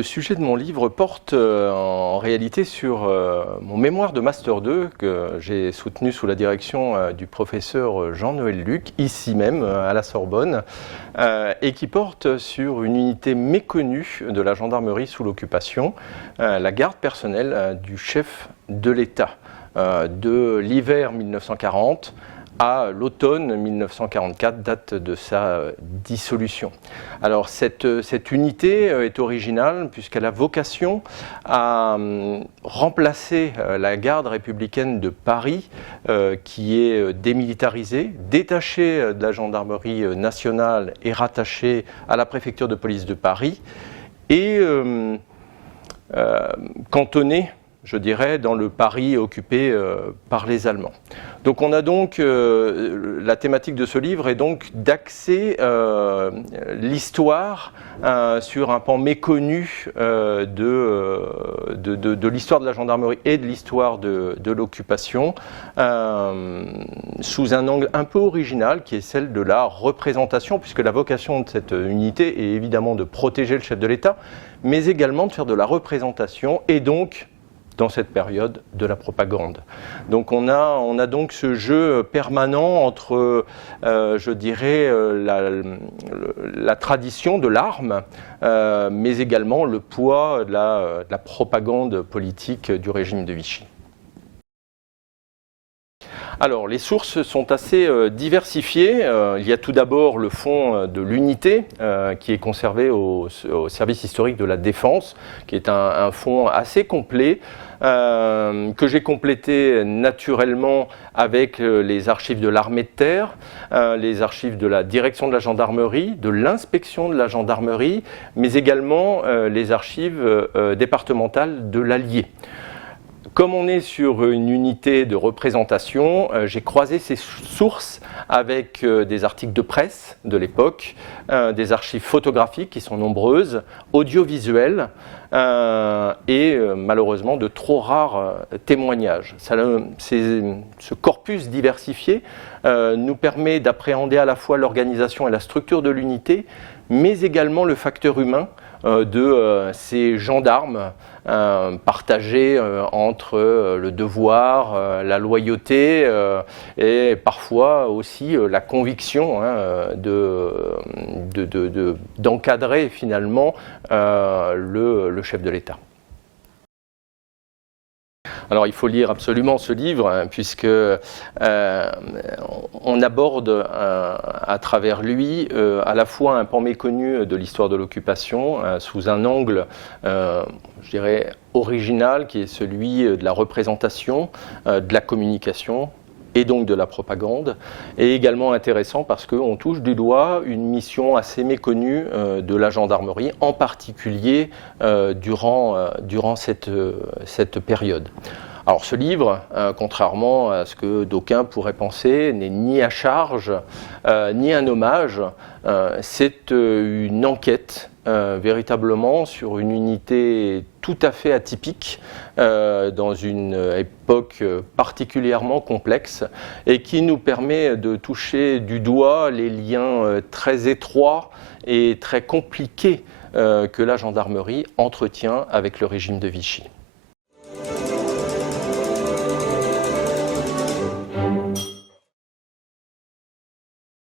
Le sujet de mon livre porte en réalité sur mon mémoire de Master 2 que j'ai soutenu sous la direction du professeur Jean-Noël Luc, ici même à la Sorbonne, et qui porte sur une unité méconnue de la gendarmerie sous l'occupation, la garde personnelle du chef de l'État, de l'hiver 1940 à l'automne 1944, date de sa dissolution. Alors cette unité est originale puisqu'elle a vocation à remplacer la garde républicaine de Paris qui est démilitarisée, détachée de la gendarmerie nationale et rattachée à la préfecture de police de Paris et cantonnée, je dirais, dans le Paris occupé par les Allemands. Donc on a donc, la thématique de ce livre est donc d'axer l'histoire sur un pan méconnu de l'histoire de la gendarmerie et de l'histoire de l'occupation sous un angle un peu original qui est celle de la représentation, puisque la vocation de cette unité est évidemment de protéger le chef de l'État, mais également de faire de la représentation et donc dans cette période de la propagande. Donc on a donc ce jeu permanent entre, je dirais, la tradition de l'arme, mais également le poids de la propagande politique du régime de Vichy. Alors, les sources sont assez diversifiées. Il y a tout d'abord le fonds de l'unité qui est conservé au service historique de la Défense, qui est un fonds assez complet, que j'ai complété naturellement avec les archives de l'armée de terre, les archives de la direction de la gendarmerie, de l'inspection de la gendarmerie, mais également les archives départementales de l'Allier. Comme on est sur une unité de représentation, j'ai croisé ces sources avec des articles de presse de l'époque, des archives photographiques qui sont nombreuses, audiovisuelles et malheureusement de trop rares témoignages. Ce corpus diversifié nous permet d'appréhender à la fois l'organisation et la structure de l'unité, mais également le facteur humain de ces gendarmes partagés entre le devoir, la loyauté et parfois aussi la conviction d'encadrer finalement le chef de l'État. Alors il faut lire absolument ce livre puisque on aborde à travers lui à la fois un pan méconnu de l'histoire de l'occupation sous un angle, je dirais, original qui est celui de la représentation, de la communication et donc de la propagande, et également intéressant parce qu'on touche du doigt une mission assez méconnue de la gendarmerie, en particulier durant cette période. Alors ce livre, contrairement à ce que d'aucuns pourraient penser, n'est ni à charge, ni un hommage, c'est une enquête véritablement sur une unité tout à fait atypique dans une époque particulièrement complexe et qui nous permet de toucher du doigt les liens très étroits et très compliqués que la gendarmerie entretient avec le régime de Vichy.